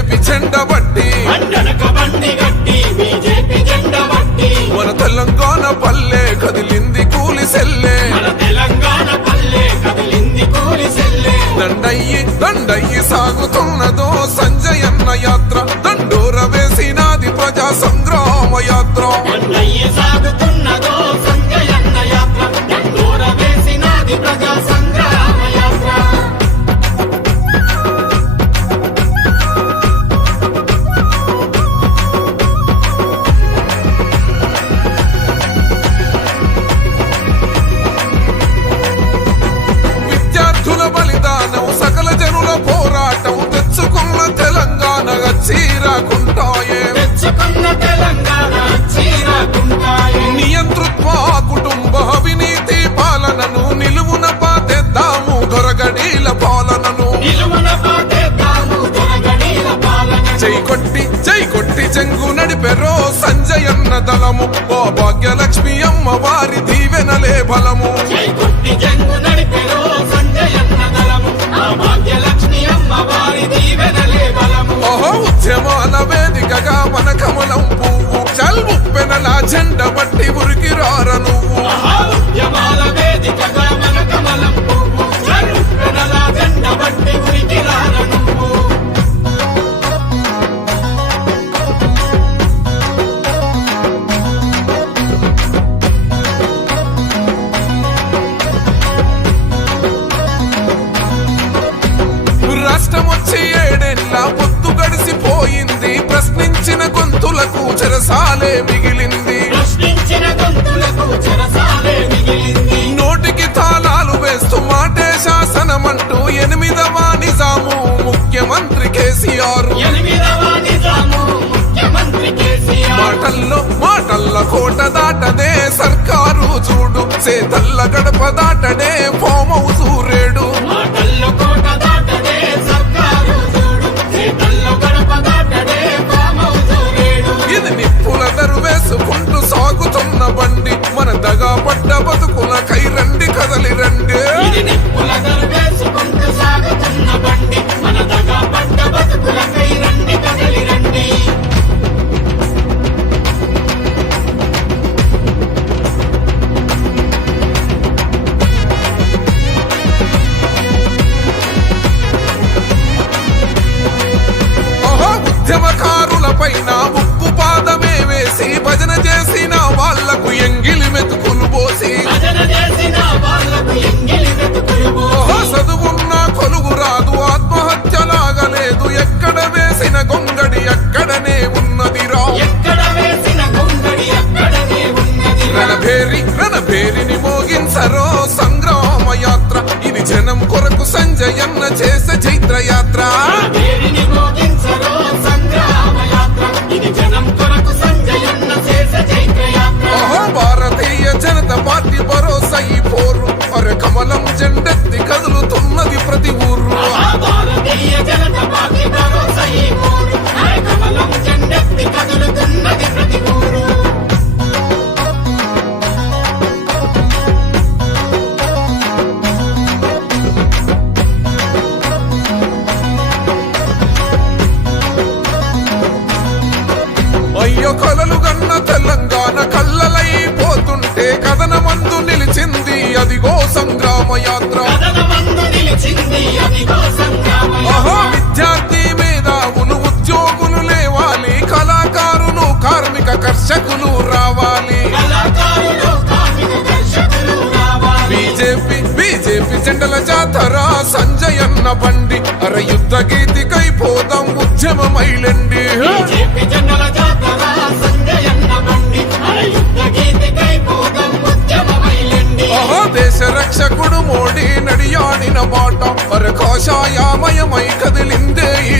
BJP జెండా బట్టి మన తెలంగాణ పల్లె కదిలింది కూలి సెల్లే దండయ్యి సాగుతున్నదో సంజయన్న యాత్ర దండోర వేసినాది ప్రజా సంగ్రామ యాత్ర విద్యార్థుల బలిదానం సకల జనుల పోరాటం తెచ్చుకున్న తెలంగాణ చీరాకుంటాయే నియంతృత్వ కుటుంబ అవినీతి పాలనను నిలువున పాతేద్దాము దొరగడీల పాలనను జై కొట్టి చెంగు నడిపెరో సంజయన్న దళము ఓ భాగ్యలక్ష్మి అమ్మ వారి దీవెనలే బలము ఓహో ఉద్యమాల వేదికగా మన కమలం పువ్వు చల్ముప్పెనల జెండ బట్టి ఉరికి రార నువ్వు రాష్ట్రం వచ్చి 7 ఏళ్ల పొత్తు గడిసిపోయింది ప్రశ్నించిన గొంతులకు చెరసాలే మిగిలింది నోటికి తాళాలు వేస్తూ మాటే శాసనమంటూ 8వ నిజాము ముఖ్యమంత్రి కేసీఆర్ మాటల్ల కోట దాటదే సర్కారు చూడు చేతల్ల గడప దాటడే ఫామ్ హౌస్ రేడు ఇది నిప్పుల దరువేసుకుంటూ సాగుతున్న బండి మన దగా పడ్డ బతుకుల కై రండి కదలి రండి ఉద్యమకారుల పైన ఉక్కు పాదమే వేసి భజన చేసిన వాళ్లకు ఎంగిలి మెతుకులు పోసి చదువున్న కొలువు రాదు ఆత్మహత్యలాగలేదు ఎక్కడ వేసిన గొంగడి ఎక్కడనే ఉన్నదిరా రణభేరిని మోగించరో సంగ్రామ యాత్ర ఇది జనం కొరకు సంజయన్న చేసే చైత్ర యాత్ర భారతీయ జనతా పార్టీ భరోసా ఈ పోరు అరే కమలం జెండెత్తి కదులుతున్నది ప్రతి ఊరు అయ్యో కలలు గన్న తెలంగాణ కళ్ళలైపోతుంటే కథనమందు నిలిచింది అదిగో సంగ్రామ యాత్ర విద్యార్థి మేధావులు ఉద్యోగులు లేవాలి కళాకారులు కార్మిక కర్షకులు రావాలి బీజేపీ జెండల జాతర సంజయన్న బండి అర యుద్ధ గీతికై పోదాం ఉద్యమమైలండి దేశ రక్షకుడు మోడీ నడియాడిన బాట అర కాషాయమయమై కదిలిందే ఈ